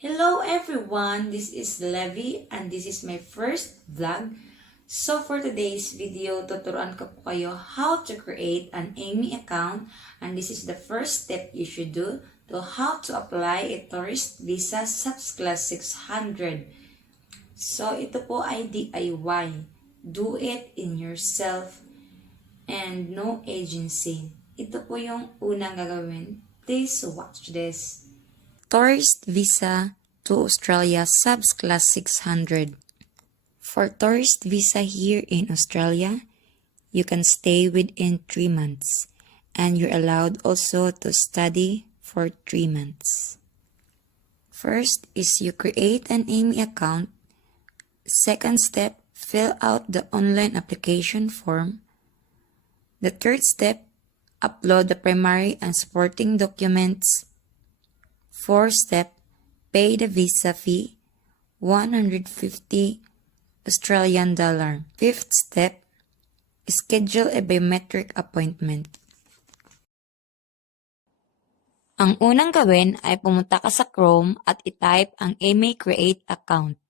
Hello everyone, this is Levi and this is my first vlog. So for today's video, tuturuan ko po kayo how to create an AMY account and this is the first step you should do to how to apply a tourist visa subclass 600. So ito po ay DIY. Do it in yourself and no agency. Ito po yung unang gagawin. Please watch this. Tourist visa to Australia subclass 600. For tourist visa here in Australia, you can stay within 3 months and you're allowed also to study for 3 months. First is you create an AMY account. Second step, fill out the online application form. The third step, upload the primary and supporting documents. Fourth step, pay the visa fee, $150 Australian dollar. Fifth step, schedule a biometric appointment. Ang unang gawin ay pumunta ka sa Chrome at itype ang AMY Create Account.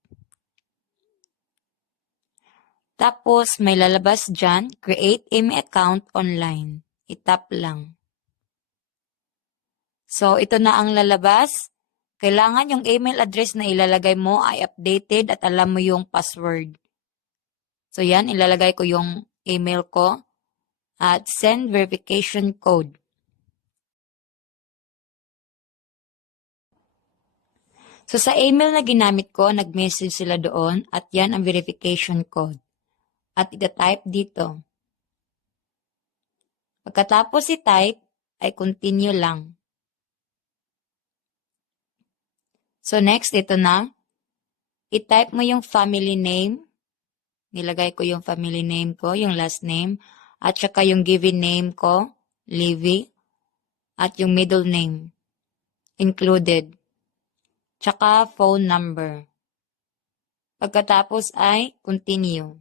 Tapos may lalabas dyan, Create AMY Account Online. Itap lang. So, ito na ang lalabas. Kailangan yung email address na ilalagay mo ay updated at alam mo yung password. So, yan, ilalagay ko yung email ko at send verification code. So, sa email na ginamit ko, nag-message sila doon at yan ang verification code. At ita-type dito. Pagkatapos i-type, ay continue lang. So, next, ito na. I-type mo yung family name. Nilagay ko yung family name ko, yung last name. At saka yung given name ko, Levi. At yung middle name, included. Tsaka phone number. Pagkatapos ay continue.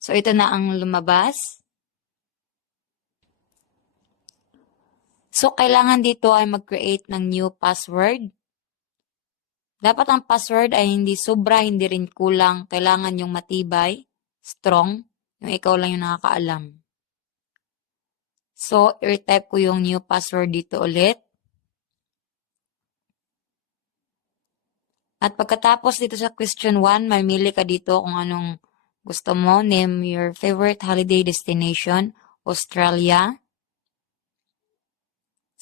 So, ito na ang lumabas. So, kailangan dito ay mag-create ng new password. Dapat ang password ay hindi sobra, hindi rin kulang. Kailangan yung matibay, strong, yung ikaw lang yung nakakaalam. So, i-type ko yung new password dito ulit. At pagkatapos dito sa question 1, mamili ka dito kung anong gusto mo. Name your favorite holiday destination, Australia.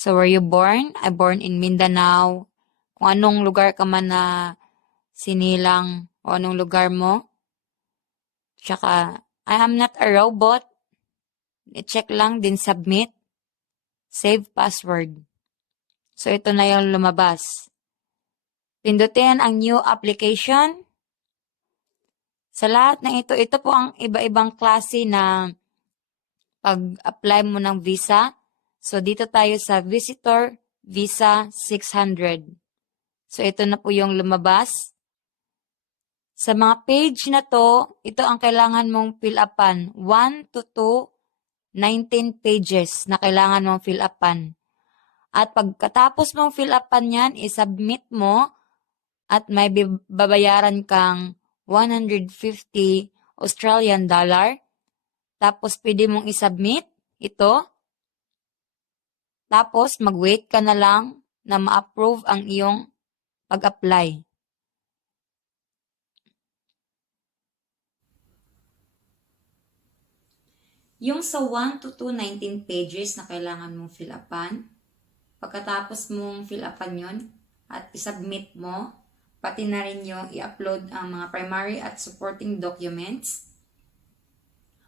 So, were you born? I born in Mindanao. Kung anong lugar ka man na sinilang o anong lugar mo. Tsaka, I am not a robot. I-check lang, din submit. Save password. So, ito na yung lumabas. Pindutin ang new application. Sa lahat ng ito po ang iba-ibang klase na pag-apply mo ng visa. So, dito tayo sa Visitor Visa 600. So, ito na po yung lumabas. Sa mga page na to, ito ang kailangan mong fill upan. 1 to 2, 19 pages na kailangan mong fill upan. At pagkatapos mong fill upan yan, isubmit mo at may babayaran kang 150 Australian dollar. Tapos, pwede mong isubmit ito. Tapos, mag-wait ka na lang na ma-approve ang iyong pag-apply. Yung sa 1 to 2, 19 pages na kailangan mong fill upan, pagkatapos mong fill upan yun at isubmit mo, pati na rin yung i-upload ang mga primary at supporting documents.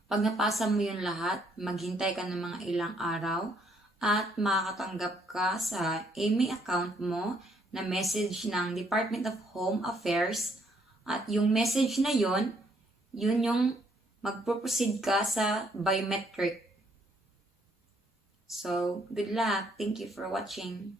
Pag napasa mo yun lahat, maghintay ka ng mga ilang araw at makakatanggap ka sa AMY account mo na message ng Department of Home Affairs at yung message na yun yung magpo-proceed ka sa biometric. So, good luck. Thank you for watching.